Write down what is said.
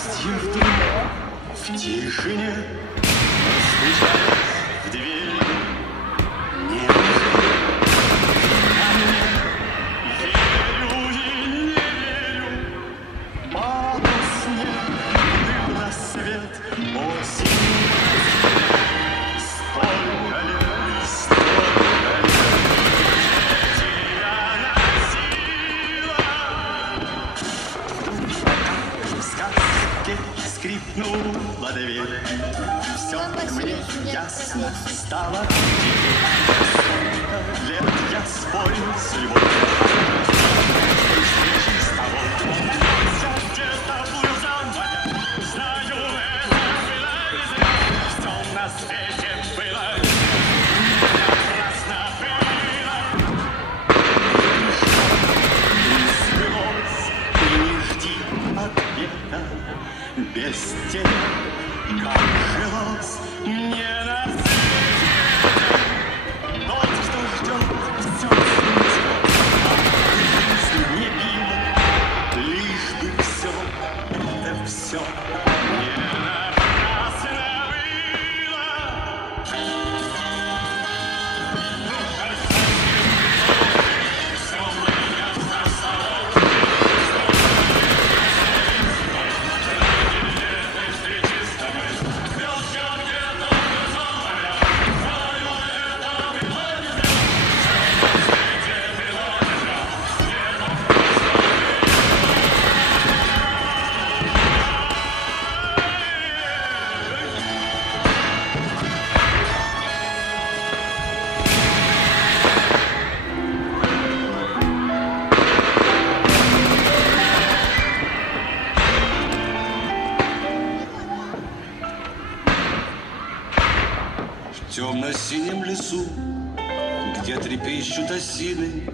счастье вдруг в тишине постучалось в дверь. Неужели ко мне? Верю и не верю. Мало снег, был рассвет осени. Столько лет, тебя носила. Вдруг в сказке скрипнула дверь. Все мне ясно стало. Сколько лет я спорил с любовью. Встречи с тобой. Все где-то блуза моя. Знаю, это было не зря. Все на свете было. Напрасно было. Не сбылось, и не жди ответа. Без тебя, как жилось мне на свете. Тот, что ждет, все снесет, а жизнь не била. Лишь бы все, это все не напрасно В темно-синем лесу, где трепещут осины,